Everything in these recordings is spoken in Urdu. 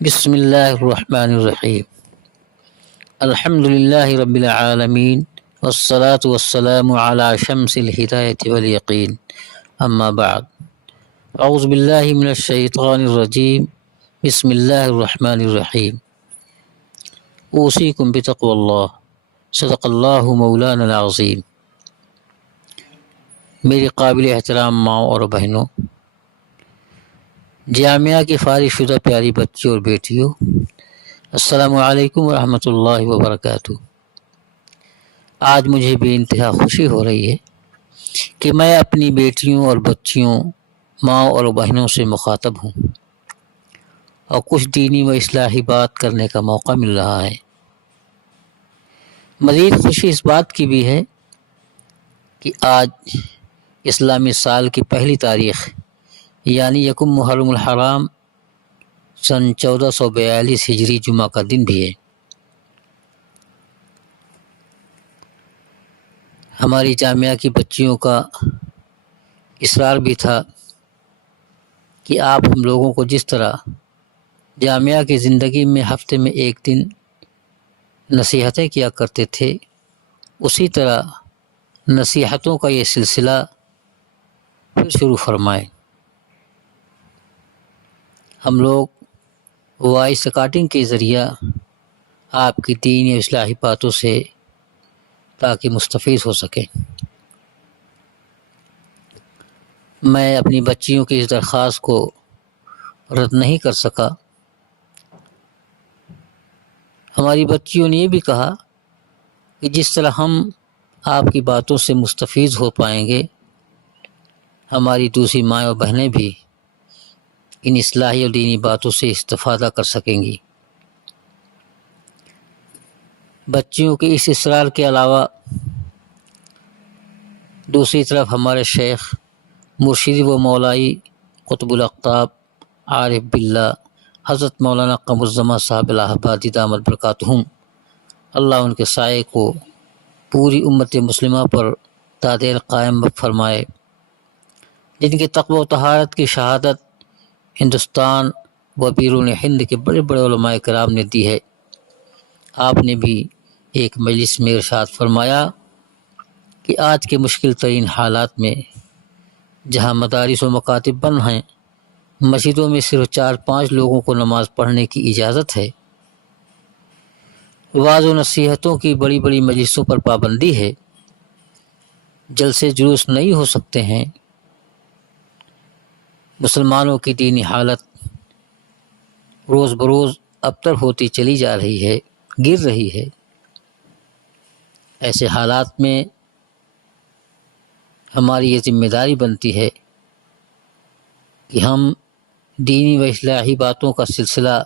بسم اللہ الرحمن الرحیم الحمد للہ رب العالمین والصلاة والسلام علی شمس الہدایۃ والیقین اما بعد اعوذ باللہ من الشیطان الرجیم بسم اللہ الرحمن الرحیم اوصیکم بتقوی اللہ صدق اللہ مولانا العظیم۔ میری قابل احترام ماؤں اور بہنوں، جامعہ کی فارغ شدہ پیاری بچیوں اور بیٹیوں، السلام علیکم ورحمۃ اللہ وبرکاتہ۔ آج مجھے بے انتہا خوشی ہو رہی ہے کہ میں اپنی بیٹیوں اور بچیوں، ماؤں اور بہنوں سے مخاطب ہوں اور کچھ دینی و اصلاحی بات کرنے کا موقع مل رہا ہے۔ مزید خوشی اس بات کی بھی ہے کہ آج اسلامی سال کی پہلی تاریخ یعنی یکم محرم الحرام سن 1442 ہجری جمعہ کا دن بھی ہے۔ ہماری جامعہ کی بچیوں کا اصرار بھی تھا کہ آپ ہم لوگوں کو جس طرح جامعہ کی زندگی میں ہفتے میں ایک دن نصیحتیں کیا کرتے تھے، اسی طرح نصیحتوں کا یہ سلسلہ پھر شروع فرمائیں۔ ہم لوگ وائس ریکارڈنگ کے ذریعہ آپ کی دینی اصلاحی باتوں سے تاکہ مستفیض ہو سکیں۔ میں اپنی بچیوں کی اس درخواست کو رد نہیں کر سکا۔ ہماری بچیوں نے یہ بھی کہا کہ جس طرح ہم آپ کی باتوں سے مستفیض ہو پائیں گے، ہماری دوسری مائیں اور بہنیں بھی ان اصلاحی اور دینی باتوں سے استفادہ کر سکیں گی۔ بچیوں کے اس اصرار کے علاوہ دوسری طرف ہمارے شیخ مرشد و مولائی قطب الاقطاب عارف باللہ حضرت مولانا قمر الزمان صاحب الہ آبادی دامت برکاتہم، اللہ ان کے سائے کو پوری امت مسلمہ پر دائر قائم فرمائے، جن کے تقوی و طہارت کی شہادت ہندوستان و بیرون ہند کے بڑے بڑے علماء کرام نے دی ہے۔ آپ نے بھی ایک مجلس میں ارشاد فرمایا کہ آج کے مشکل ترین حالات میں جہاں مدارس و مکاتب بند ہیں، مسجدوں میں صرف 4-5 لوگوں کو نماز پڑھنے کی اجازت ہے، وعظ و نصیحتوں کی بڑی بڑی مجلسوں پر پابندی ہے، جلسے جلوس نہیں ہو سکتے ہیں، مسلمانوں کی دینی حالت روز بروز ابتر ہوتی چلی جا رہی ہے، گر رہی ہے۔ ایسے حالات میں ہماری یہ ذمہ داری بنتی ہے کہ ہم دینی و اصلاحی باتوں کا سلسلہ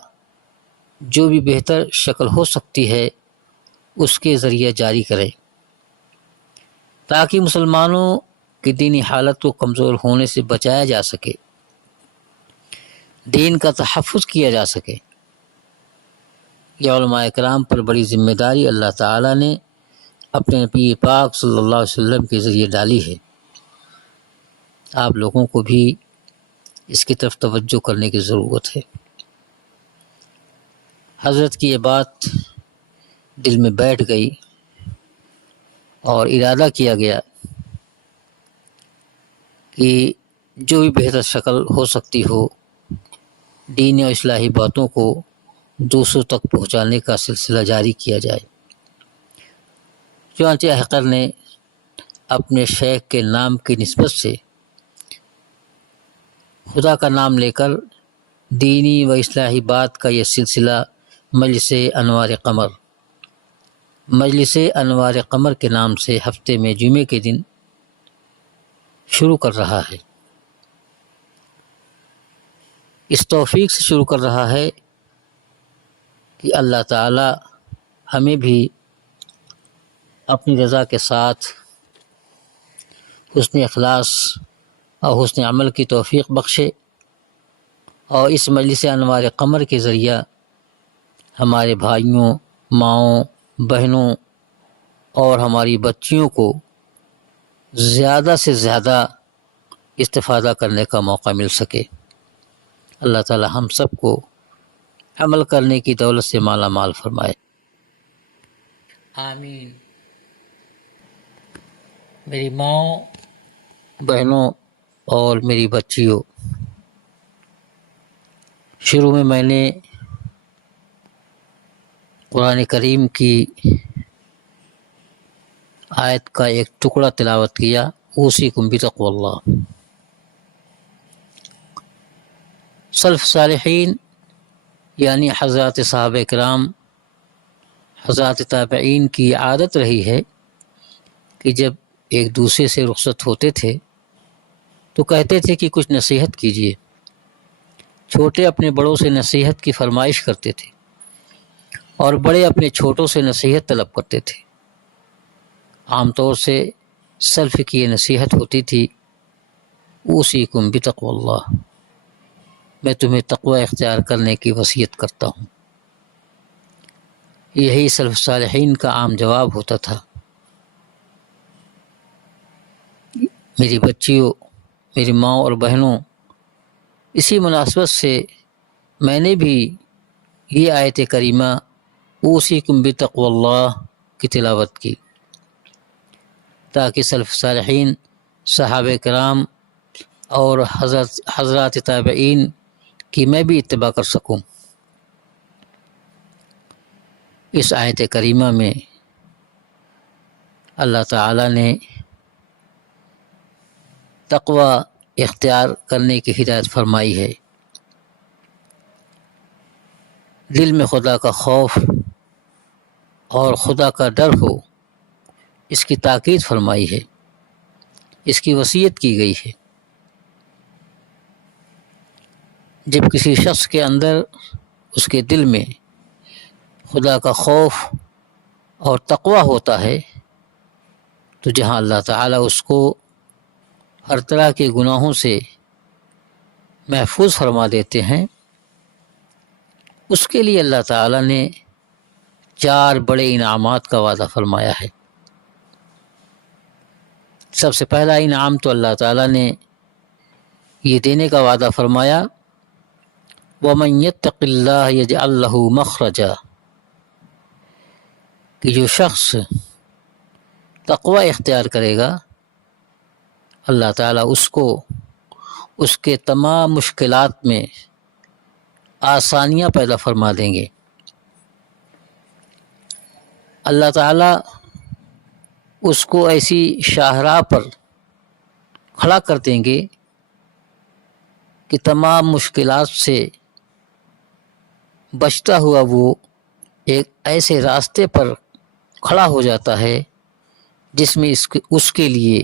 جو بھی بہتر شکل ہو سکتی ہے اس کے ذریعے جاری کریں، تاکہ مسلمانوں کی دینی حالت کو کمزور ہونے سے بچایا جا سکے، دین کا تحفظ کیا جا سکے۔ یہ علماء کرام پر بڑی ذمہ داری اللہ تعالیٰ نے اپنے نبی پاک صلی اللہ علیہ وسلم کے ذریعے ڈالی ہے۔ آپ لوگوں کو بھی اس کی طرف توجہ کرنے کی ضرورت ہے۔ حضرت کی یہ بات دل میں بیٹھ گئی اور ارادہ کیا گیا کہ جو بھی بہتر شکل ہو سکتی ہو، دین و اصلاحی باتوں کو دوسروں تک پہنچانے کا سلسلہ جاری کیا جائے۔ چنانچہ حقر نے اپنے شیخ کے نام کی نسبت سے خدا کا نام لے کر دینی و اصلاحی بات کا یہ سلسلہ مجلس انوار قمر کے نام سے ہفتے میں جمعے کے دن شروع کر رہا ہے۔ اس توفیق سے شروع کر رہا ہے کہ اللہ تعالی ہمیں بھی اپنی رضا کے ساتھ حسن اخلاص اور حسن عمل کی توفیق بخشے، اور اس مجلس انوار قمر کے ذریعہ ہمارے بھائیوں، ماؤں، بہنوں اور ہماری بچیوں کو زیادہ سے زیادہ استفادہ کرنے کا موقع مل سکے۔ اللہ تعالی ہم سب کو عمل کرنے کی دولت سے مالا مال فرمائے۔ آمین۔ میری ماں، بہنوں اور میری بچیوں، شروع میں نے قرآن کریم کی آیت کا ایک ٹکڑا تلاوت کیا، اوصیکم بتقوی اللہ۔ سلف صالحین یعنی حضرات صحابہ کرام، حضرات تابعین کی عادت رہی ہے کہ جب ایک دوسرے سے رخصت ہوتے تھے تو کہتے تھے کہ کچھ نصیحت کیجیے۔ چھوٹے اپنے بڑوں سے نصیحت کی فرمائش کرتے تھے اور بڑے اپنے چھوٹوں سے نصیحت طلب کرتے تھے۔ عام طور سے سلف کی یہ نصیحت ہوتی تھی، اوصیکم بتقوی اللہ، میں تمہیں تقوی اختیار کرنے کی وصیت کرتا ہوں۔ یہی سلف صالحین کا عام جواب ہوتا تھا۔ میری بچیوں، میری ماں اور بہنوں، اسی مناسبت سے میں نے بھی یہ آیت کریمہ اوصیکم بتقوی اللہ کی تلاوت کی، تاکہ سلف صالحین، صحابہ کرام اور حضرات تابعین کی میں بھی اتباع کر سکوں۔ اس آیت کریمہ میں اللہ تعالی نے تقوی اختیار کرنے کی ہدایت فرمائی ہے۔ دل میں خدا کا خوف اور خدا کا ڈر ہو، اس کی تاکید فرمائی ہے، اس کی وصیت کی گئی ہے۔ جب کسی شخص کے اندر، اس کے دل میں خدا کا خوف اور تقوی ہوتا ہے تو جہاں اللہ تعالیٰ اس کو ہر طرح کے گناہوں سے محفوظ فرما دیتے ہیں، اس کے لیے اللہ تعالیٰ نے 4 بڑے انعامات کا وعدہ فرمایا ہے۔ سب سے پہلا انعام تو اللہ تعالیٰ نے یہ دینے کا وعدہ فرمایا، وَمَن يَتَّقِ اللَّهَ يَجْعَل لَّهُ مَخْرَجًا، کہ جو شخص تقوی اختیار کرے گا، اللہ تعالیٰ اس کو اس کے تمام مشکلات میں آسانیاں پیدا فرما دیں گے۔ اللہ تعالیٰ اس کو ایسی شاہراہ پر کھڑا کر دیں گے کہ تمام مشکلات سے بچتا ہوا وہ ایک ایسے راستے پر کھڑا ہو جاتا ہے جس میں اس کے لیے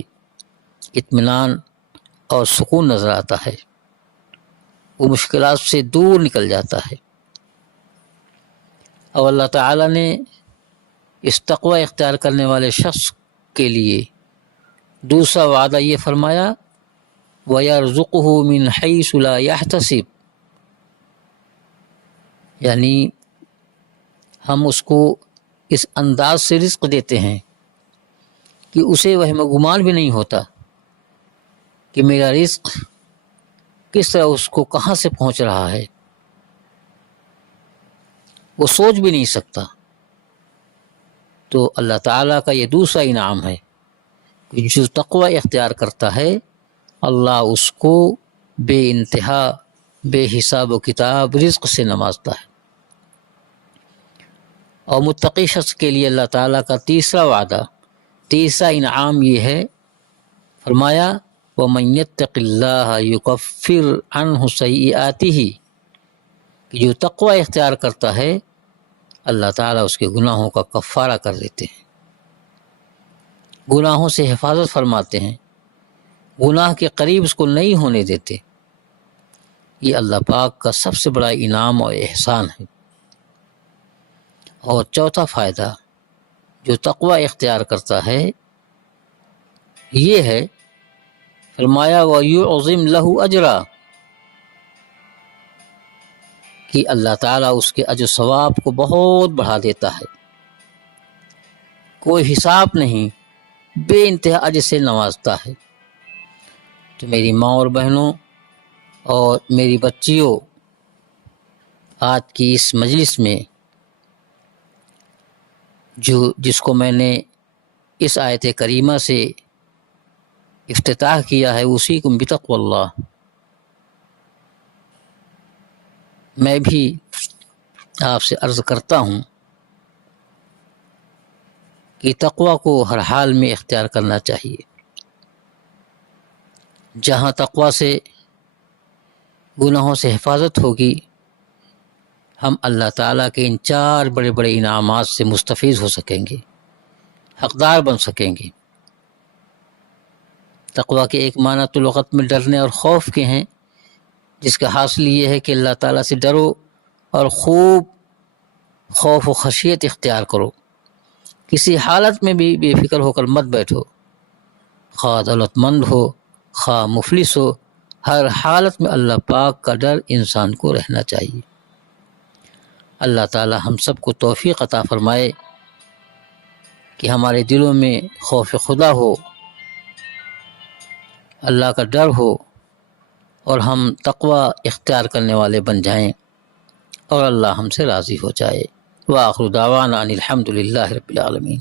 اطمینان اور سکون نظر آتا ہے، وہ مشکلات سے دور نکل جاتا ہے۔ اور اللہ تعالیٰ نے اس تقوی اختیار کرنے والے شخص کے لیے دوسرا وعدہ یہ فرمایا، وَيَرْزُقُهُ مِنْ حَيْثُ لَا يَحْتَسِبُ، یعنی ہم اس کو اس انداز سے رزق دیتے ہیں کہ اسے وہم و گمان بھی نہیں ہوتا کہ میرا رزق کس طرح اس کو کہاں سے پہنچ رہا ہے، وہ سوچ بھی نہیں سکتا۔ تو اللہ تعالیٰ کا یہ دوسرا انعام ہے کہ جو تقوی اختیار کرتا ہے، اللہ اس کو بے انتہا، بے حساب و کتاب رزق سے نوازتا ہے۔ اور متقی شخص کے لیے اللہ تعالیٰ کا تیسرا وعدہ، تیسرا انعام یہ ہے، فرمایا وَمَن يَتَّقِ اللَّهَ يُكَفِّرْ عَنْهُ سَيِّئَاتِهِ، کہ جو تقوی اختیار کرتا ہے اللہ تعالیٰ اس کے گناہوں کا کفارہ کر دیتے ہیں، گناہوں سے حفاظت فرماتے ہیں، گناہ کے قریب اس کو نہیں ہونے دیتے۔ یہ اللہ پاک کا سب سے بڑا انعام اور احسان ہے۔ اور چوتھا فائدہ جو تقوی اختیار کرتا ہے یہ ہے، فرمایا وَيُعْظِمْ لَهُ أَجْرًا، کہ اللہ تعالیٰ اس کے اجر ثواب کو بہت بڑھا دیتا ہے، کوئی حساب نہیں، بے انتہا اجر سے نوازتا ہے۔ تو میری ماں اور بہنوں اور میری بچیوں، آج کی اس مجلس میں جس کو میں نے اس آیت کریمہ سے افتتاح کیا ہے، اوصیکم بتقوی اللہ، میں بھی آپ سے عرض کرتا ہوں کہ تقوی کو ہر حال میں اختیار کرنا چاہیے۔ جہاں تقوی سے گناہوں سے حفاظت ہوگی، ہم اللہ تعالیٰ کے ان 4 بڑے بڑے انعامات سے مستفیض ہو سکیں گے، حقدار بن سکیں گے۔ تقوی کے ایک معنی تو لغت میں ڈرنے اور خوف کے ہیں، جس کا حاصل یہ ہے کہ اللہ تعالیٰ سے ڈرو اور خوب خوف و خشیت اختیار کرو، کسی حالت میں بھی بے فکر ہو کر مت بیٹھو، خواہ دولت مند ہو خواہ مفلس ہو، ہر حالت میں اللہ پاک کا ڈر انسان کو رہنا چاہیے۔ اللہ تعالی ہم سب کو توفیق عطا فرمائے کہ ہمارے دلوں میں خوف خدا ہو، اللہ کا ڈر ہو، اور ہم تقوی اختیار کرنے والے بن جائیں اور اللہ ہم سے راضی ہو جائے۔ وآخر دعوانا ان الحمد للہ رب العالمین۔